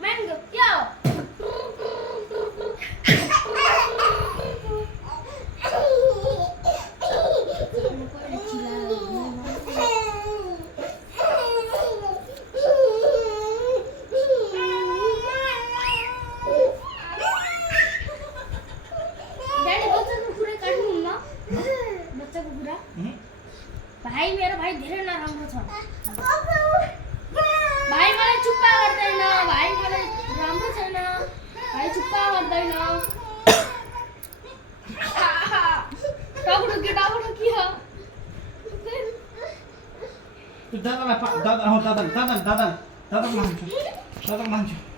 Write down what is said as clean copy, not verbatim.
mango, yo. भाइ मेरो भाइ धेरै नराम्रो छ भाइ मलाई चुप्पा गर्दैन भाइ मलाई राम्रो छैन भाइ चुप्पा गर्दैन टाउडो के हो दादा मान्छु